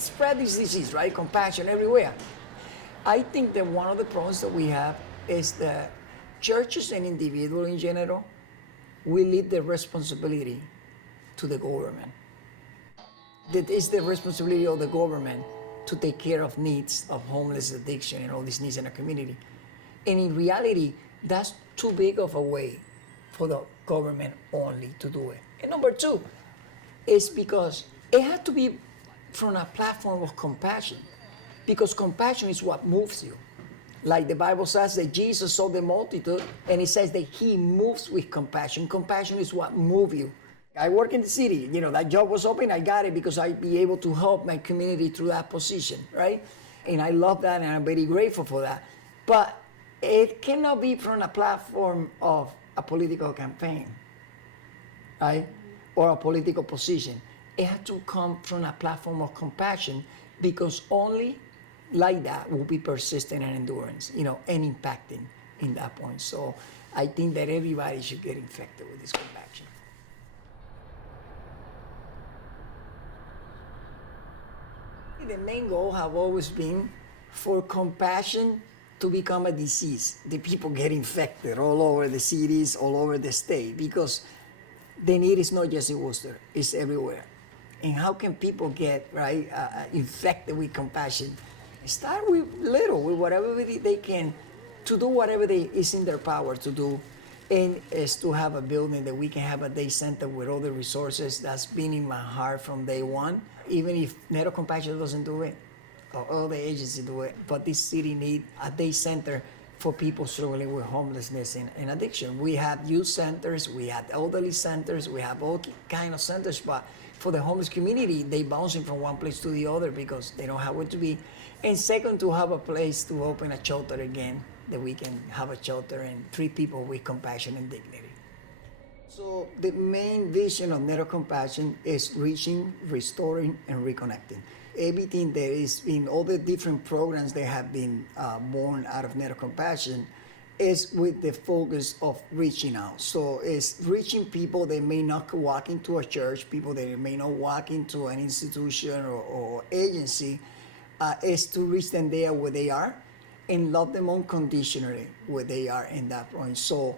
spread this disease, right? Compassion everywhere. I think that one of the problems that we have is that churches and individuals in general, we leave the responsibility to the government. That is the responsibility of the government to take care of needs of homeless, addiction, and all these needs in a community. And in reality, that's too big of a way for the government only to do it. And number two is because it had to be from a platform of compassion, because compassion is what moves you. Like the Bible says that Jesus saw the multitude, and it says that he moves with compassion. Compassion is what moves you. I work in the city, that job was open, I got it because I'd be able to help my community through that position, right? And I love that, and I'm very grateful for that. But it cannot be from a platform of a political campaign, right? Or a political position. It has to come from a platform of compassion, because only like that will be persistent and endurance, and impacting in that point. So I think that everybody should get infected with this compassion. The main goal have always been for compassion to become a disease. The people get infected all over the cities, all over the state, because the need is not just in Worcester, it's everywhere. And how can people get infected with compassion? Start with little, with whatever they can, to do whatever is in their power to do, and is to have a building that we can have a day center with all the resources. That's been in my heart from day one. Even if Network Compassion doesn't do it, or all the agencies do it, but this city need a day center for people struggling with homelessness and addiction. We have youth centers, we have elderly centers, we have all kind of centers, but for the homeless community, they bouncing from one place to the other because they don't have where to be. And second, to have a place to open a shelter again, that we can have a shelter and treat people with compassion and dignity. So the main vision of Network Compassion is reaching, restoring, and reconnecting. Everything that is in all the different programs that have been born out of Network Compassion is with the focus of reaching out. So it's reaching people that may not walk into a church, people that may not walk into an institution or agency, is to reach them there where they are and love them unconditionally where they are in that point. So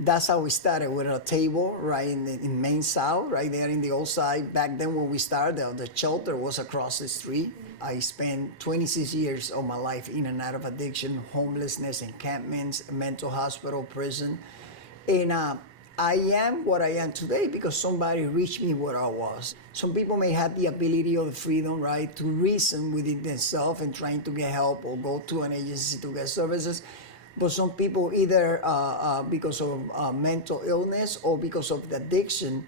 that's how we started, with a table right in Main South, right there in the old side. Back then when we started, the shelter was across the street. I spent 26 years of my life in and out of addiction, homelessness, encampments, mental hospital, prison. And I am what I am today because somebody reached me where I was. Some people may have the ability or the freedom, right, to reason within themselves and trying to get help or go to an agency to get services. But some people, either because of mental illness or because of the addiction,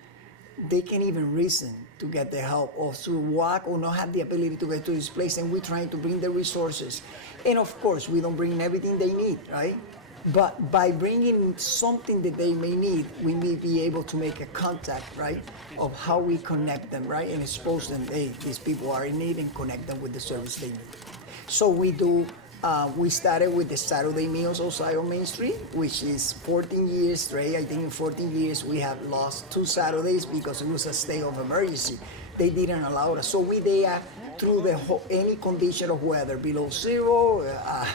they can't even reason to get the help, or to walk, or not have the ability to get to this place. And we're trying to bring the resources. And of course, we don't bring everything they need, right? But by bringing something that they may need, we may be able to make a contact, right, of how we connect them, right, and expose them, hey, these people are in need, and connect them with the service they need. So we started with the Saturday meals outside on Main Street, which is 14 years straight. I think in 14 years we have lost 2 Saturdays because it was a state of emergency. They didn't allow us. So we there through any condition of weather, below zero,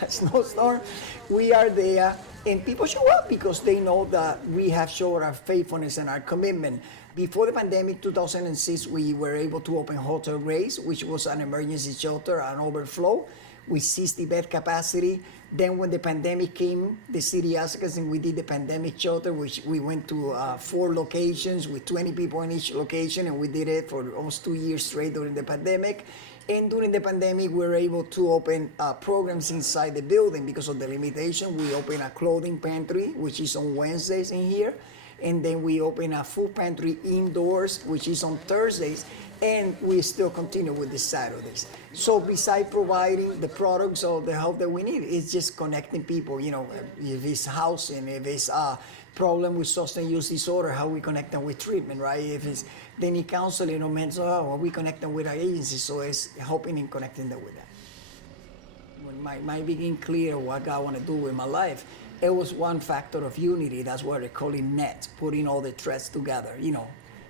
snowstorm, we are there. And people show up because they know that we have shown our faithfulness and our commitment. Before the pandemic, 2006, we were able to open Hotel Grace, which was an emergency shelter, an overflow, with 60 bed capacity. Then when the pandemic came, the city asked us, and we did the pandemic shelter, which we went to 4 locations with 20 people in each location, and we did it for almost 2 years straight during the pandemic. And during the pandemic, we were able to open programs inside the building because of the limitation. We opened a clothing pantry, which is on Wednesdays in here. And then we open a food pantry indoors, which is on Thursdays. And we still continue with the Saturdays. So besides providing the products or the help that we need, it's just connecting people. If it's housing, if it's a problem with substance use disorder, how we connect them with treatment, right? If it's they need counseling or mental health, how we connect them with our agency. So it's helping and connecting them with that. When my became clear what God want to do with my life, it was one factor of unity. That's why they call it net, putting all the threads together.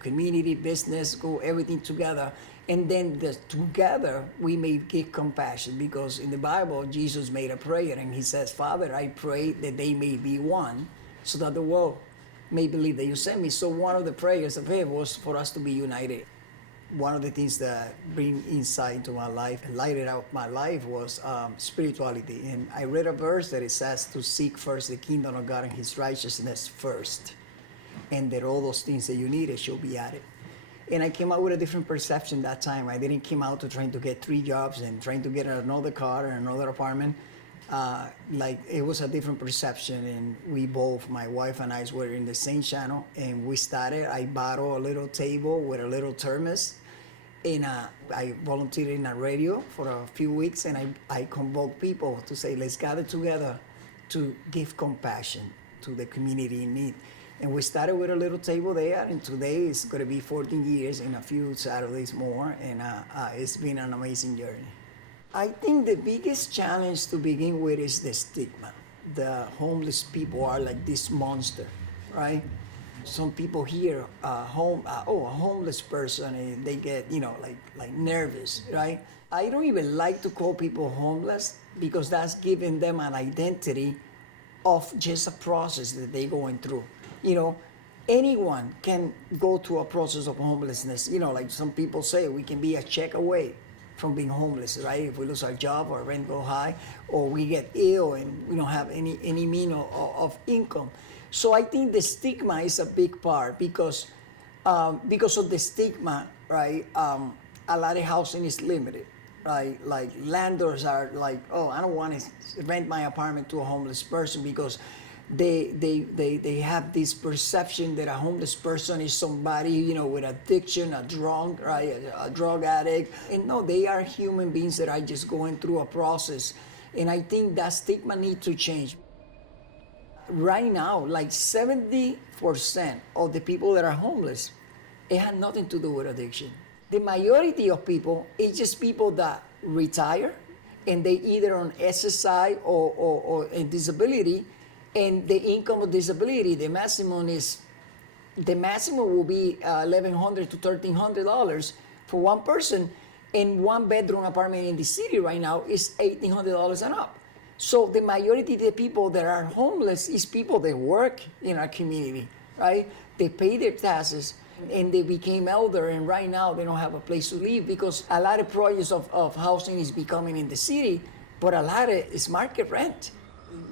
community, business, go everything together. And then together we may give compassion, because in the Bible, Jesus made a prayer and he says, Father, I pray that they may be one so that the world may believe that you sent me. So one of the prayers of him was for us to be united. One of the things that bring insight into my life and lighted up my life was spirituality. And I read a verse that it says to seek first the kingdom of God and his righteousness first, and that all those things that you needed shall be added. And I came out with a different perception that time. I didn't come out to trying to get 3 jobs and trying to get another car and another apartment. Like it was a different perception, and we both, my wife and I, were in the same channel, and we started. I borrowed a little table with a little thermos, and I volunteered in a radio for a few weeks, and I convoked people to say, let's gather together to give compassion to the community in need. And we started with a little table there, and today it's going to be 14 years and a few Saturdays more, and it's been an amazing journey. I think the biggest challenge to begin with is the stigma. The homeless people are like this monster, right? Some people hear a homeless person, and they get, like nervous, right? I don't even like to call people homeless, because that's giving them an identity of just a process that they're going through. Anyone can go through a process of homelessness. Like some people say, we can be a check away from being homeless, right? If we lose our job or rent go high, or we get ill and we don't have any means of income. So I think the stigma is a big part, because of the stigma, right? A lot of housing is limited, right? Like landlords are like, oh, I don't want to rent my apartment to a homeless person, because they have this perception that a homeless person is somebody, with addiction, a drunk, right, a drug addict. And no, they are human beings that are just going through a process. And I think that stigma needs to change. Right now, like 70% of the people that are homeless, it had nothing to do with addiction. The majority of people, it's just people that retire, and they either on SSI or disability. And the income of disability, the maximum will be $1,100 to $1,300 for one person, and 1-bedroom apartment in the city right now is $1,800 and up. So the majority of the people that are homeless is people that work in our community, right? They pay their taxes, and they became elder, and right now they don't have a place to live, because a lot of projects of housing is becoming in the city, but a lot of it's market rent.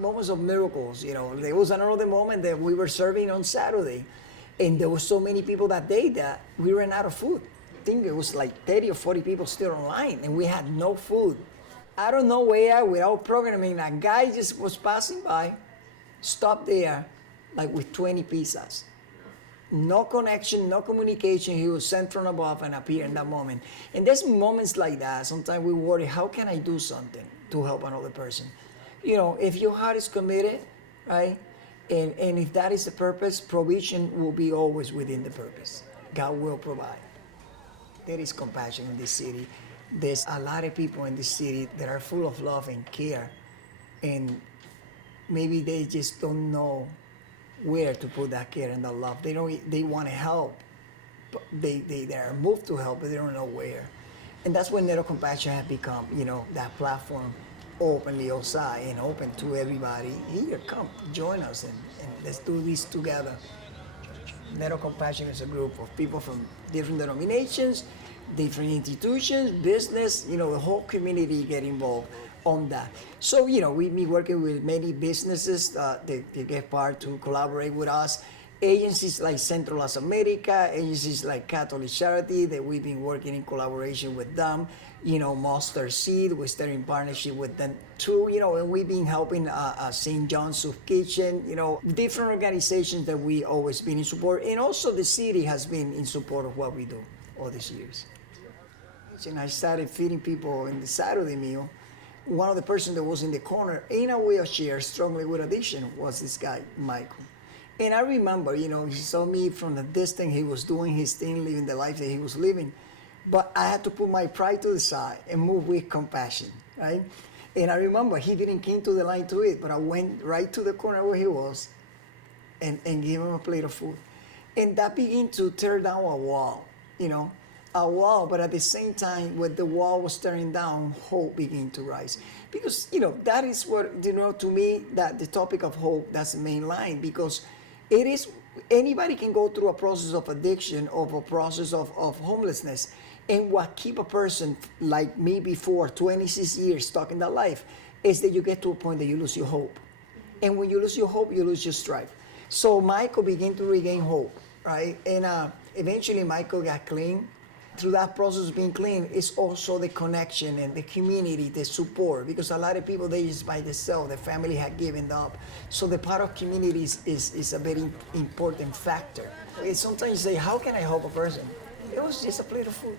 Moments of miracles, There was another moment that we were serving on Saturday, and there were so many people that day that we ran out of food. I think it was like 30 or 40 people still online, and we had no food. Out of nowhere, without programming, a guy just was passing by, stopped there, like with 20 pizzas. No connection, no communication. He was sent from above and appeared in that moment. And there's moments like that. Sometimes we worry, how can I do something to help another person? If your heart is committed, right, and if that is the purpose, provision will be always within the purpose. God will provide. There is compassion in this city. There's a lot of people in this city that are full of love and care, and maybe they just don't know where to put that care and that love. They want to help, but they are moved to help, but they don't know where. And that's when Nettle Compassion has become, that platform, openly outside and open to everybody. Here, come, join us, and let's do this together. Nettle Compassion is a group of people from different denominations, different institutions, business, the whole community get involved on that. So, we've been working with many businesses that get part to collaborate with us. Agencies like Central Las America, agencies like Catholic Charity, that we've been working in collaboration with them. Mustard Seed, we're still in partnership with them too, and we've been helping St. John's Soup Kitchen, different organizations that we always been in support, and also the city has been in support of what we do all these years. And I started feeding people in the Saturday meal. One of the person that was in the corner in a wheelchair, struggling with addiction, was this guy, Michael. And I remember, he saw me from the distance. He was doing his thing, living the life that he was living. But I had to put my pride to the side and move with compassion, right? And I remember he didn't come to the line to eat, but I went right to the corner where he was and gave him a plate of food. And that began to tear down a wall, you know, a wall. But at the same time, when the wall was tearing down, hope began to rise. Because, you know, that is what, you know, to me, that the topic of hope, that's the main line. Because it is, anybody can go through a process of addiction, of a process of homelessness. And what keep a person like me before 26 years stuck in that life is that you get to a point that you lose your hope. And when you lose your hope, you lose your strive. So Michael began to regain hope, right? And eventually Michael got clean. Through that process of being clean, it's also the connection and the community, the support. Because a lot of people, they just by themselves, the family had given up. So the part of communities is a very important factor. Sometimes you say, how can I help a person? It was just a plate of food.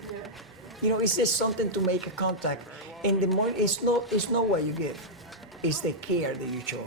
You know, it's just something to make a contact. And the more, it's not what you give, it's the care that you show.